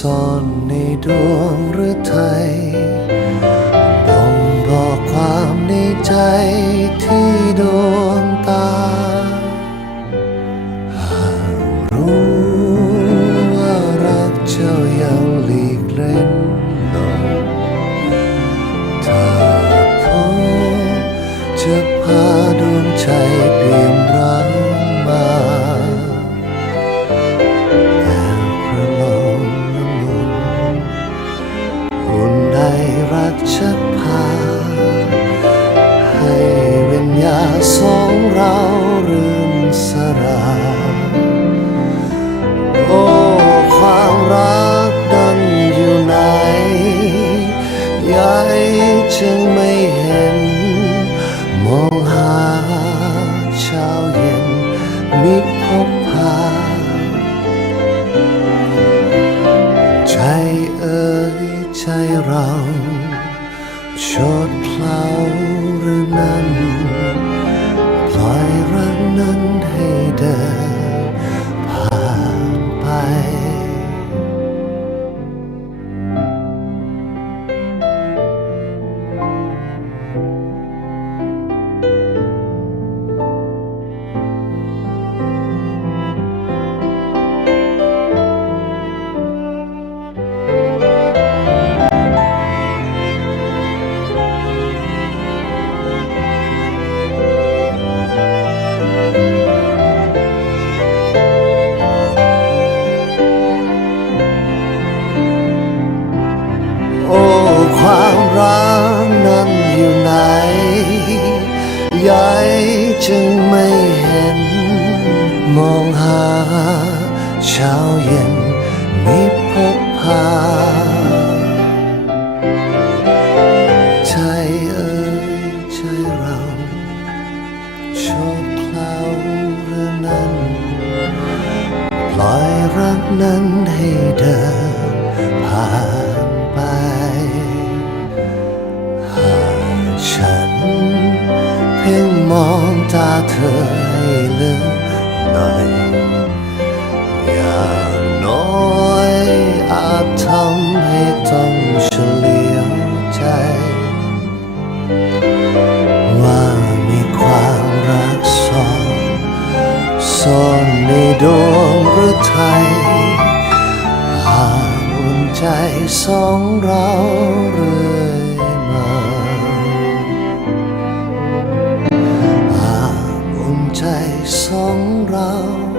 ซ่อนในดวงฤทัย ใจ โอ้ความรักนั้นอยู่ไหนยายจึงไม่เห็น มองหาเช้าเย็นมิพบพาใจเอ่ยใจเราโชดเคลาหรือนั้นปล่อยรักนั้นให้เดินผ่าน องตาเธอให้เลึกหน่อยอย่างน้อยอาจทำให้ต้องเฉลียวใจ ว่ามีความรักซ่อนซ่อนในดวงหรือไทยหากอุ่นใจสองเราเรื่อยาก